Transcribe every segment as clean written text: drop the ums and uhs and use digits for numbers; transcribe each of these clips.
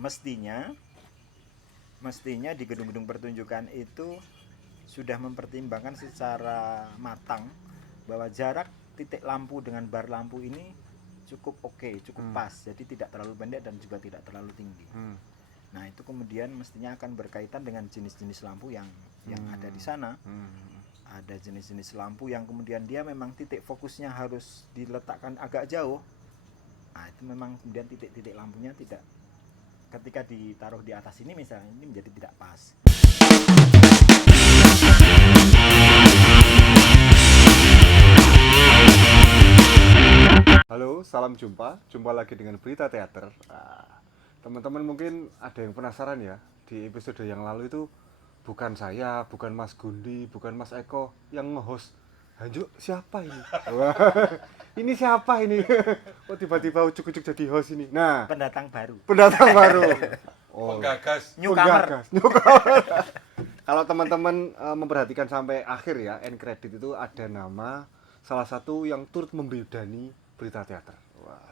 Mestinya di gedung-gedung pertunjukan itu sudah mempertimbangkan secara matang bahwa jarak titik lampu dengan bar lampu ini cukup oke, cukup pas. Jadi tidak terlalu pendek dan juga tidak terlalu tinggi. Nah, itu kemudian mestinya akan berkaitan dengan jenis-jenis lampu yang ada di sana. Ada jenis-jenis lampu yang kemudian dia memang titik fokusnya harus diletakkan agak jauh. Nah, itu memang kemudian titik-titik lampunya tidak, ketika ditaruh di atas ini misalnya, ini menjadi tidak pas. Halo, salam jumpa lagi dengan Berita Teater. Teman-teman mungkin ada yang penasaran ya, di episode yang lalu itu bukan saya, bukan Mas Gundi, bukan Mas Eko yang nge-host. Hanjuk, siapa ini? Wah, ini siapa ini? Kok tiba-tiba ucuk-ucuk jadi host ini? Nah, Pendatang baru. Penggagas. Newcomer. Kalau teman-teman memperhatikan sampai akhir ya, end credit itu ada nama salah satu yang turut membidani Berita Teater. Wah,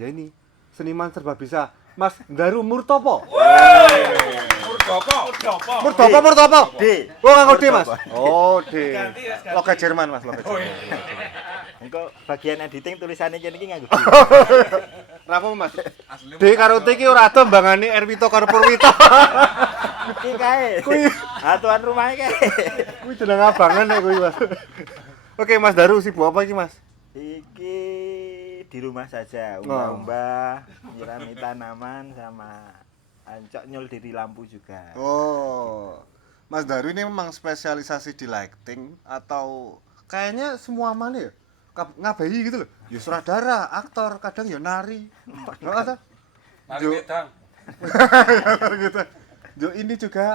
ya ini seniman serba bisa, Mas Daru Murtopo. Murtopo. D. Oh, nganggo D, Mas. Oh, D. Ganti, Mas, ganti. Logat Jerman, Mas, logat Oh, Jerman. iya. Engko bagian editing tulisannya kene iki nganggo. Kenapa, Mas? Asli D karo T iki ora tembangane Erwito karo Purwito. Iki kae. Tuan rumahnya kae. Kuwi jeneng abangan nek kuwi, Mas. Oke, Mas Daru sibuk apa iki, Mas? Iki di rumah saja, umbah-umbah, nyirami tanaman sama ancok nyul diri lampu juga. Oh, Mas Daru ini memang spesialisasi di lighting atau kayaknya semua mana ya? Ngabahi gitu loh. Ya sutradara, aktor, kadang ya nari. Enggak ada. Mari wedang. Gitu. Jo ini juga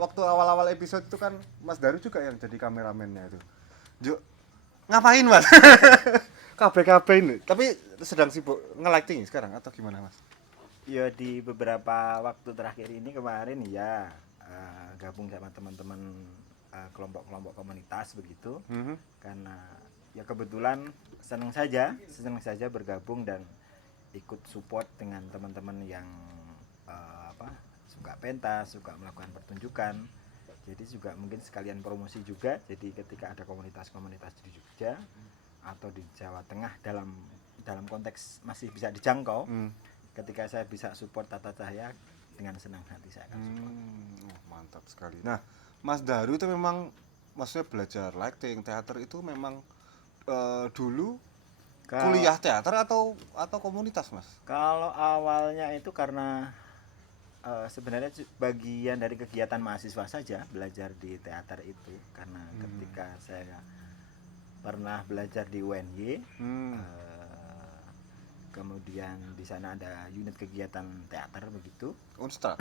waktu awal-awal episode itu kan Mas Daru juga yang jadi kameramennya itu. Jo ngapain, Mas? KB ini. Tapi sedang sibuk nge-lighting sekarang atau gimana, Mas? Ya di beberapa waktu terakhir ini kemarin ya gabung sama teman-teman kelompok-kelompok komunitas begitu. Karena ya kebetulan senang saja bergabung dan ikut support dengan teman-teman yang suka pentas, suka melakukan pertunjukan. Jadi juga mungkin sekalian promosi juga. Jadi ketika ada komunitas-komunitas di Jogja atau di Jawa Tengah dalam konteks masih bisa dijangkau, ketika saya bisa support Tata Cahaya, dengan senang hati saya akan support. Mantap sekali. Nah, Mas Daru itu memang maksudnya belajar lighting, teater itu memang dulu kuliah teater atau komunitas, Mas? Kalau awalnya itu karena sebenarnya bagian dari kegiatan mahasiswa saja belajar di teater itu, karena ketika saya pernah belajar di UNY, kemudian di sana ada unit kegiatan teater begitu. Unsrat.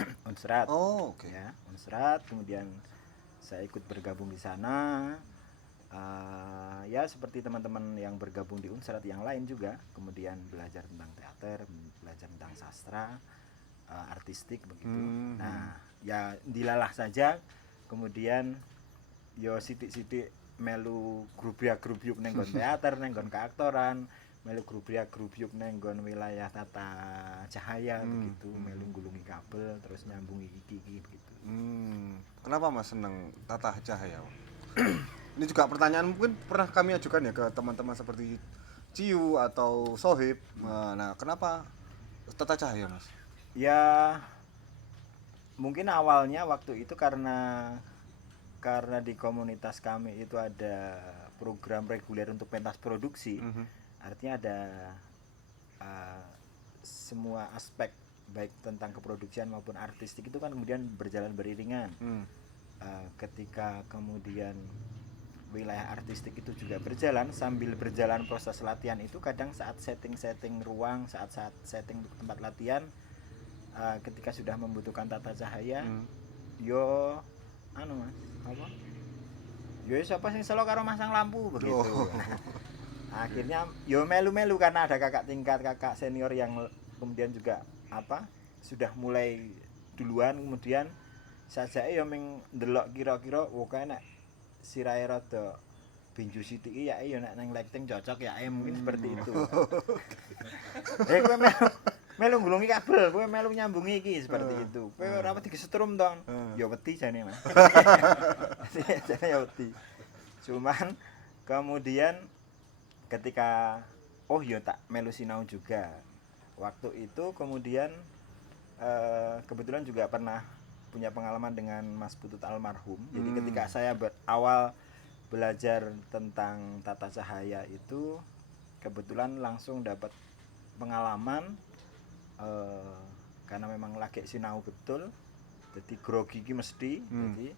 Oh, oke. Ya, Unsrat. Kemudian saya ikut bergabung di sana. Ya seperti teman-teman yang bergabung di Unsrat yang lain juga. Kemudian belajar tentang teater, belajar tentang sastra, artistik begitu. Nah, ya dilalah saja. Kemudian yo sitik-sitik melu grup-grup nenggon teater, nenggon keaktoran, melu grup-grup nenggon wilayah Tata Cahaya begitu, melu gulungi kabel terus nyambungi iki begitu. Kenapa Mas seneng Tata Cahaya? Ini juga pertanyaan mungkin pernah kami ajukan ya ke teman-teman seperti Ciu atau Sohib. Nah, kenapa Tata Cahaya, Mas? Ya mungkin awalnya waktu itu karena di komunitas kami itu ada program reguler untuk pentas produksi. Artinya ada semua aspek baik tentang keproduksian maupun artistik itu kan kemudian berjalan beriringan. Ketika kemudian wilayah artistik itu juga berjalan, sambil berjalan proses latihan itu kadang saat setting ruang, saat setting tempat latihan, ketika sudah membutuhkan tata cahaya, yo Mas, apa? Yo siapa sing selo karo masang lampu begitu. Akhirnya yo melu-melu karena ada kakak tingkat, kakak senior yang kemudian juga sudah mulai duluan, kemudian sajake yo ming ndelok kira-kira kae nek sirahe rada binju sithik ya yo nek nang lighting cocok ya mungkin seperti itu. Kowe melu nggulungi kabel, kowe melu nyambungi iki seperti itu. Kowe ora wedi kesetrum to. Ya wedi jane, Mas. Jane ya wedi. Cuman kemudian ketika oh ya tak melu sinau juga. Waktu itu kemudian kebetulan juga pernah punya pengalaman dengan Mas Putut almarhum. Jadi ketika saya awal belajar tentang tata cahaya itu kebetulan langsung dapat pengalaman karena memang lagi sinau betul. Jadi grogi ki mesti. Jadi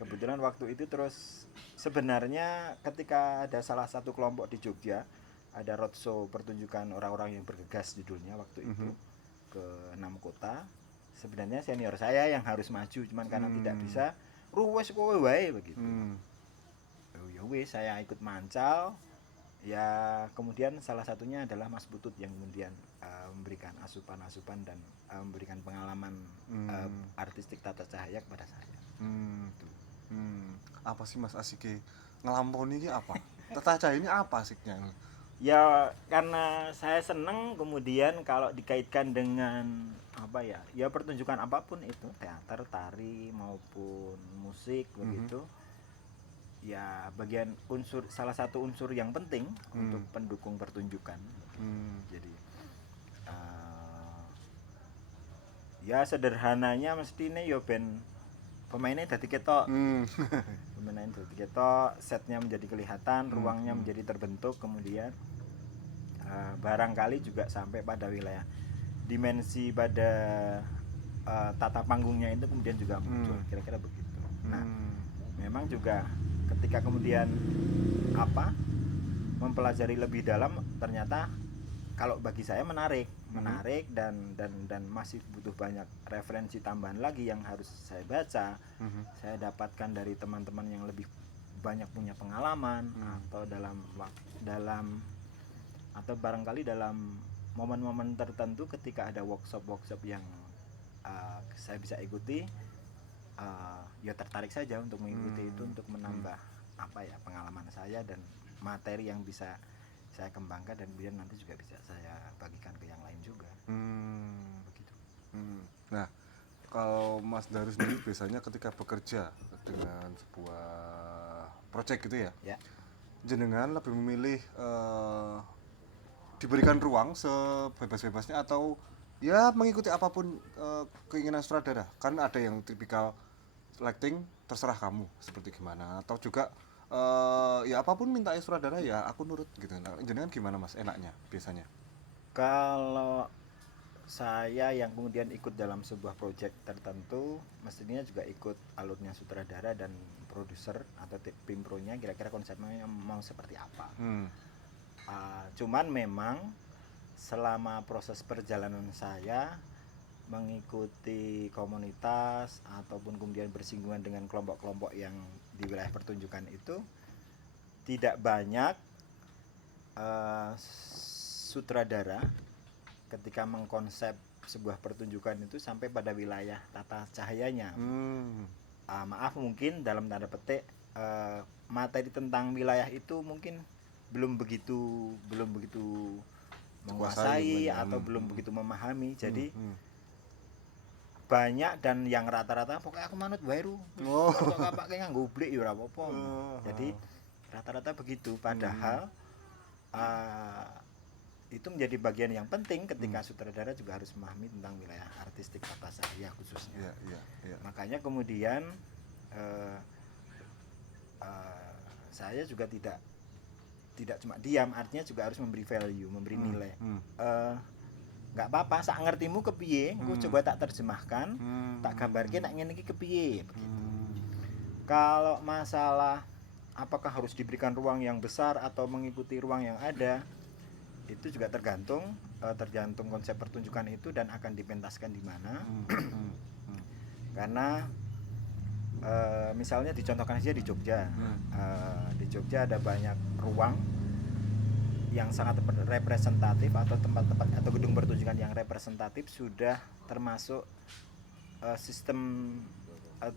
kebetulan waktu itu terus sebenarnya ketika ada salah satu kelompok di Jogja ada roadshow pertunjukan orang-orang yang bergegas judulnya waktu itu ke 6 kota. Sebenarnya senior saya yang harus maju, cuman karena tidak bisa, ruwes kowe wae begitu. Ya wis saya ikut mancal. Ya kemudian salah satunya adalah Mas Putut yang kemudian memberikan asupan-asupan dan memberikan pengalaman artistik tata cahaya kepada saya. Apa sih Mas asike ngelamponi ini apa? Tata cahaya ini apa asiknya? Ya karena saya seneng kemudian kalau dikaitkan dengan apa ya, ya pertunjukan apapun itu, teater, tari maupun musik begitu. Ya bagian unsur, salah satu unsur yang penting untuk pendukung pertunjukan. Jadi ya sederhananya mestine yo ben pemainnya dadi ketok. Pemainnya dadi ketok, setnya menjadi kelihatan, ruangnya menjadi terbentuk, kemudian barangkali juga sampai pada wilayah dimensi pada tata panggungnya itu kemudian juga muncul, kira-kira begitu. Nah, memang juga ketika kemudian mempelajari lebih dalam, ternyata kalau bagi saya menarik dan masih butuh banyak referensi tambahan lagi yang harus saya baca. Saya dapatkan dari teman-teman yang lebih banyak punya pengalaman atau barangkali dalam momen-momen tertentu ketika ada workshop yang saya bisa ikuti, ya tertarik saja untuk mengikuti itu untuk menambah pengalaman saya dan materi yang bisa saya kembangkan dan kemudian nanti juga bisa saya bagikan ke yang lain juga. Begitu. Nah, kalau Mas Daru sendiri biasanya ketika bekerja dengan sebuah proyek gitu ya, jenengan lebih memilih diberikan ruang sebebas-bebasnya atau ya mengikuti apapun keinginan sutradara? Kan ada yang tipikal lighting terserah kamu seperti gimana, atau juga ya apapun minta sutradara ya aku nurut gitu. Nah, jenengan gimana Mas enaknya biasanya? Kalau saya yang kemudian ikut dalam sebuah proyek tertentu, mestinya juga ikut alurnya sutradara dan produser atau tim pro-nya, kira-kira konsepnya mau seperti apa. Cuman memang selama proses perjalanan saya mengikuti komunitas ataupun kemudian bersinggungan dengan kelompok-kelompok yang di wilayah pertunjukan itu, tidak banyak sutradara ketika mengkonsep sebuah pertunjukan itu sampai pada wilayah tata cahayanya. Maaf mungkin dalam tanda petik materi tentang wilayah itu mungkin belum begitu menguasai atau belum begitu memahami. Jadi banyak dan yang rata-rata pokoknya aku manut wae ru. Kok kapak kayak nganggo ublik ya ora apa-apa. Jadi rata-rata begitu, padahal itu menjadi bagian yang penting ketika sutradara juga harus memahami tentang wilayah artistik tata cahaya khususnya. Makanya kemudian saya juga tidak cuma diam, artinya juga harus memberi value, memberi nilai. Nggak apa-apa, sak ngertimu kepiye, aku coba tak terjemahkan, tak gambarke nak ngene iki kepiye begitu. Kalau masalah apakah harus diberikan ruang yang besar atau mengikuti ruang yang ada, itu juga tergantung konsep pertunjukan itu dan akan dipentaskan di mana. Karena misalnya dicontohkan saja di Jogja. Di Jogja ada banyak ruang yang sangat representatif atau tempat-tempat atau gedung pertunjukan yang representatif sudah termasuk sistem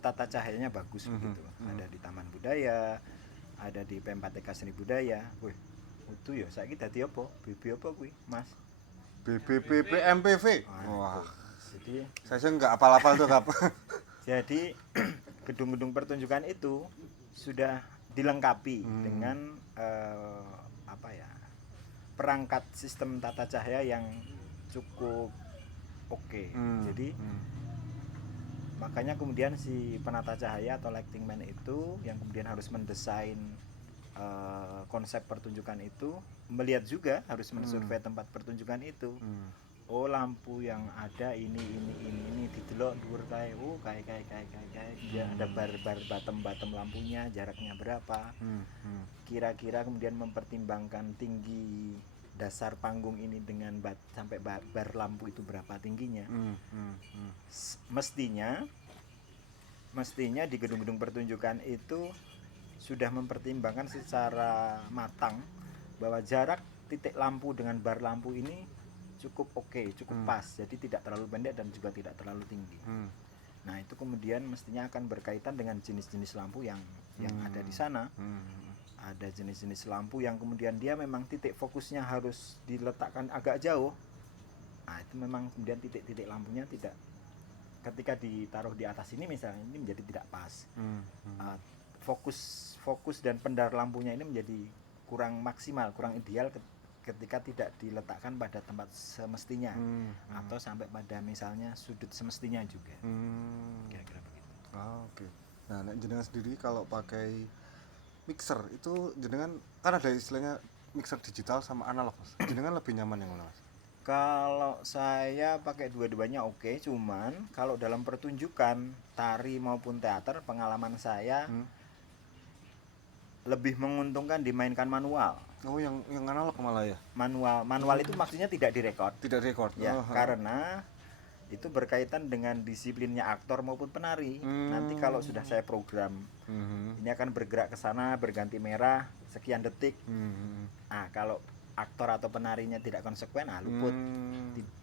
tata cahayanya bagus begitu. Ada di Taman Budaya, ada di P4TK Seni Budaya. Wih, itu ya saiki dadi apa? Bibi apa kuwi, Mas? BBPP MPV. Wah, Jadi saya sih nggak apal-apal tuh, Kap. Jadi gedung-gedung pertunjukan itu sudah dilengkapi dengan apa ya, perangkat sistem tata cahaya yang cukup oke. Jadi makanya kemudian si penata cahaya atau lighting man itu yang kemudian harus mendesain konsep pertunjukan itu, melihat juga harus mensurvei tempat pertunjukan itu. Oh, lampu yang ada ini didelok dhuwur kae. Oh, kae ya, ada bar bottom lampunya jaraknya berapa. Kira-kira kemudian mempertimbangkan tinggi dasar panggung ini dengan sampai bar lampu itu berapa tingginya. Mestinya di gedung-gedung pertunjukan itu sudah mempertimbangkan secara matang bahwa jarak titik lampu dengan bar lampu ini cukup oke, cukup pas, jadi tidak terlalu pendek dan juga tidak terlalu tinggi. Nah, itu kemudian mestinya akan berkaitan dengan jenis-jenis lampu yang ada di sana. Ada jenis-jenis lampu yang kemudian dia memang titik fokusnya harus diletakkan agak jauh. Nah, itu memang kemudian titik-titik lampunya tidak, ketika ditaruh di atas ini misalnya, ini menjadi tidak pas. Fokus dan pendar lampunya ini menjadi kurang maksimal, kurang ideal ketika tidak diletakkan pada tempat semestinya atau sampai pada misalnya sudut semestinya juga. Kira-kira begitu. Oke. Nah, nek jenengan sendiri kalau pakai mixer itu jenengan kan ada istilahnya mixer digital sama analog, Mas. Jenengan lebih nyaman yang mana, Mas? Kalau saya pakai dua-duanya oke, cuman kalau dalam pertunjukan tari maupun teater, pengalaman saya lebih menguntungkan dimainkan manual. Oh, yang analog malah ya? Manual itu maksudnya tidak direkod. Tidak record. Ya, karena itu berkaitan dengan disiplinnya aktor maupun penari. Nanti kalau sudah saya program, ini akan bergerak ke sana, berganti merah sekian detik. Nah, kalau aktor atau penarinya tidak konsekuen, luput,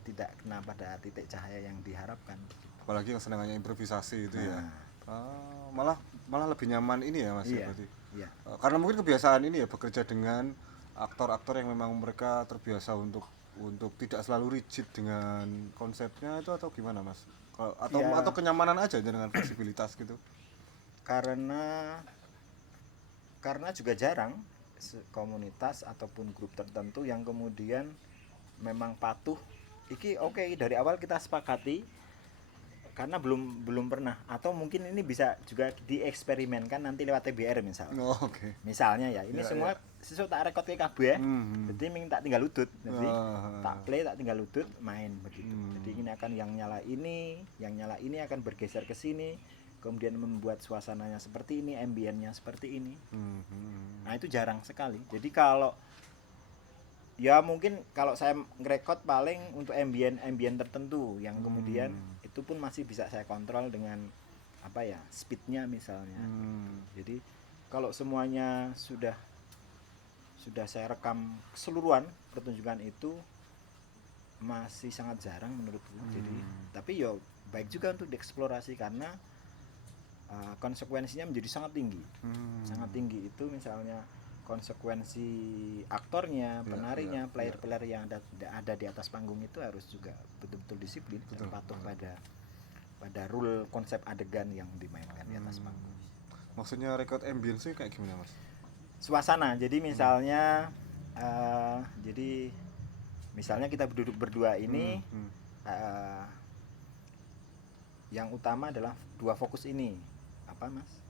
tidak kena pada titik cahaya yang diharapkan. Apalagi yang senangannya improvisasi itu ya. Malah lebih nyaman ini ya, Mas. Iya, Berarti. iya. Karena mungkin kebiasaan ini ya bekerja dengan aktor-aktor yang memang mereka terbiasa untuk tidak selalu rigid dengan konsepnya itu, atau gimana, Mas? Atau kenyamanan aja dengan fleksibilitas gitu. Karena juga jarang komunitas ataupun grup tertentu yang kemudian memang patuh. Iki oke, dari awal kita sepakati, karena belum pernah, atau mungkin ini bisa juga dieksperimenkan nanti lewat TBR misalnya. Oke. Misalnya ya, ini semua sesuk tak rekod ke kabeh. Jadi ming tak tinggal udut. Jadi tak play, tak tinggal udut, main begitu. Jadi ini akan yang nyala ini akan bergeser ke sini, kemudian membuat suasananya seperti ini, ambiennya seperti ini. Nah, itu jarang sekali. Jadi kalau ya mungkin kalau saya ngerekod paling untuk ambien tertentu yang kemudian itu pun masih bisa saya kontrol dengan apa ya, speednya misalnya. Jadi kalau semuanya sudah saya rekam keseluruhan pertunjukan itu masih sangat jarang menurutku. Jadi tapi yo baik juga untuk dieksplorasi karena konsekuensinya menjadi sangat tinggi. Sangat tinggi itu misalnya konsekuensi aktornya, penarinya, player-player yang ada di atas panggung itu harus juga betul-betul disiplin dan patuh pada rule konsep adegan yang dimainkan di atas panggung. Maksudnya record ambience kayak gimana, Mas? Suasana. Jadi misalnya misalnya kita duduk berdua ini, yang utama adalah dua fokus ini. Apa, Mas?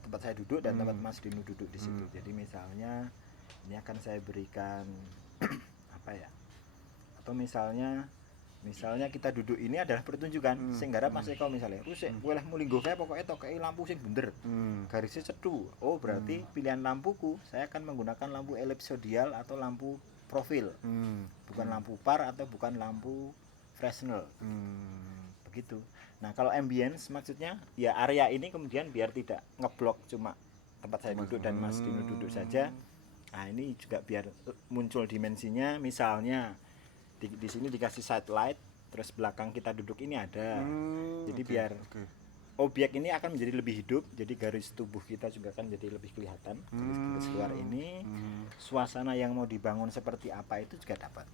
Tempat saya duduk dan tempat Mas Dinu duduk di situ. Jadi misalnya ini akan saya berikan apa ya? Atau misalnya kita duduk ini adalah pertunjukan. Sing garap Mas Eko misalnya, rusik boleh mulinggo kae pokoke tokei lampu sing bunder. Garisnya cethu. Oh, berarti pilihan lampuku saya akan menggunakan lampu ellipsoidal atau lampu profil. Bukan lampu par atau bukan lampu Fresnel. Begitu. Nah, kalau ambience maksudnya ya area ini kemudian biar tidak ngeblok cuma tempat saya duduk dan Mas Dino duduk saja. Nah, ini juga biar muncul dimensinya. Misalnya di sini dikasih side light, terus belakang kita duduk ini ada. Jadi biar objek ini akan menjadi lebih hidup, jadi garis tubuh kita juga akan jadi lebih kelihatan. Garis luar ini, suasana yang mau dibangun seperti apa itu juga dapat.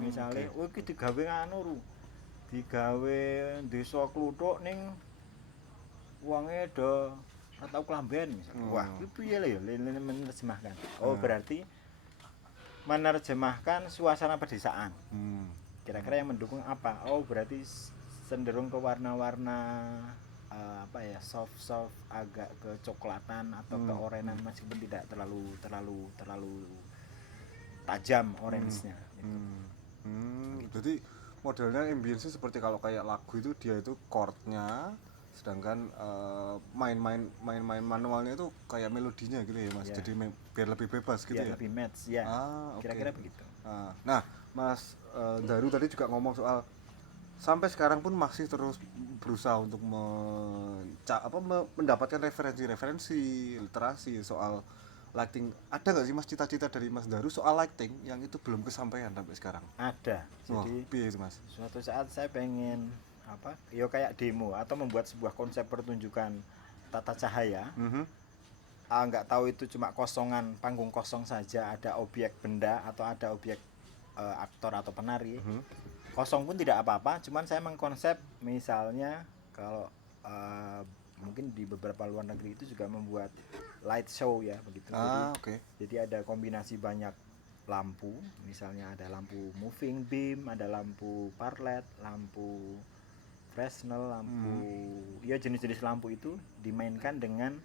Misalnya, oh iki digawe anu, digawe desa kluthuk ning wonge do ora tau klamben misalnya. Wah, iki piye lho ya menerjemahkan. Oh, berarti menerjemahkan suasana pedesaan. Kira-kira yang mendukung apa? Oh, berarti cenderung ke warna-warna apa ya, soft agak kecoklatan atau keorenan meskipun tidak terlalu tajam orange-nya gitu. Jadi modelnya ambience seperti kalau kayak lagu itu dia itu chord-nya, sedangkan main manualnya itu kayak melodinya gitu ya Mas. Ya. Jadi biar lebih bebas gitu Biar ya. lebih match ya. Oke. Kira-kira begitu. Nah, Mas Daru tadi juga ngomong soal sampai sekarang pun masih terus berusaha untuk mendapatkan referensi literasi soal lighting. Ada nggak sih Mas cita-cita dari Mas Daru soal lighting yang itu belum kesampaian sampai sekarang? Ada. Jadi piye itu Mas? suatu saat saya pengen apa? Ya kayak demo atau membuat sebuah konsep pertunjukan tata cahaya. Nggak tahu itu cuma kosongan, panggung kosong saja, ada objek benda atau ada objek aktor atau penari. Kosong pun tidak apa-apa, cuman saya mengkonsep misalnya kalau mungkin di beberapa luar negeri itu juga membuat light show ya begitu. Jadi ada kombinasi banyak lampu, misalnya ada lampu moving beam, ada lampu parlet, lampu Fresnel, lampu ya jenis-jenis lampu itu dimainkan dengan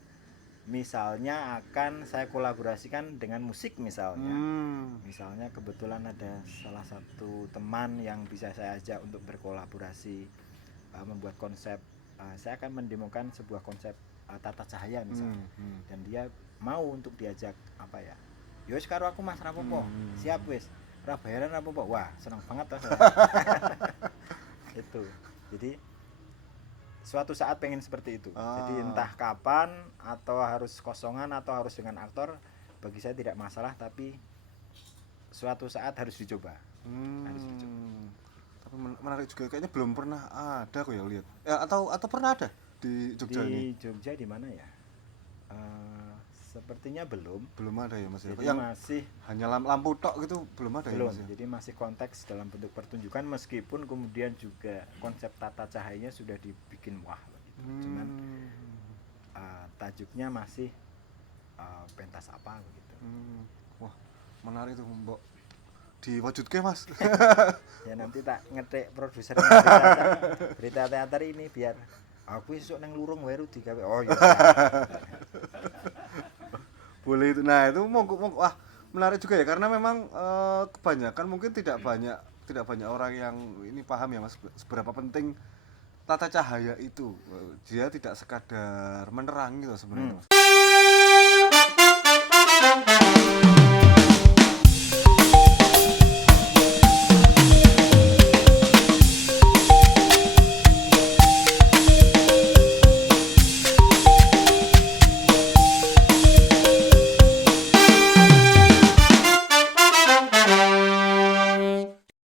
misalnya akan saya kolaborasikan dengan musik misalnya. Misalnya kebetulan ada salah satu teman yang bisa saya ajak untuk berkolaborasi membuat konsep. Saya akan mendemokan sebuah konsep tata cahaya misalnya. Dan dia mau untuk diajak apa ya? Yos karo aku Mas rapopo. Siap wis. Ora bayaran rapopo. Wah, seneng banget toh saya. Itu. Jadi suatu saat pengen seperti itu. Jadi entah kapan atau harus kosongan atau harus dengan aktor, bagi saya tidak masalah, tapi suatu saat harus dicoba. Harus dicoba. Tapi menarik juga, kayaknya belum pernah ada kok ya lihat. Atau pernah ada di Jogja ini? Di Jogja di mana ya? Sepertinya belum ada ya Mas. Jadi Yang masih hanya lampu tok gitu belum ada belum. ya Mas. Jadi masih konteks dalam bentuk pertunjukan, meskipun kemudian juga konsep tata cahayanya sudah dibikin wah begitu. Cuman tajuknya masih pentas apa begitu. Wah, menarik tuh Mbok. Diwujudke Mas. Ya nanti tak ngetik produser berita teater ini biar aku esuk nang lurung wae digawe. Oh iya. Boleh itu. Nah, itu monggo wah, menarik juga ya karena memang kebanyakan mungkin tidak banyak orang yang ini paham ya Mas seberapa penting tata cahaya itu. Dia tidak sekadar menerangi loh sebenarnya Mas.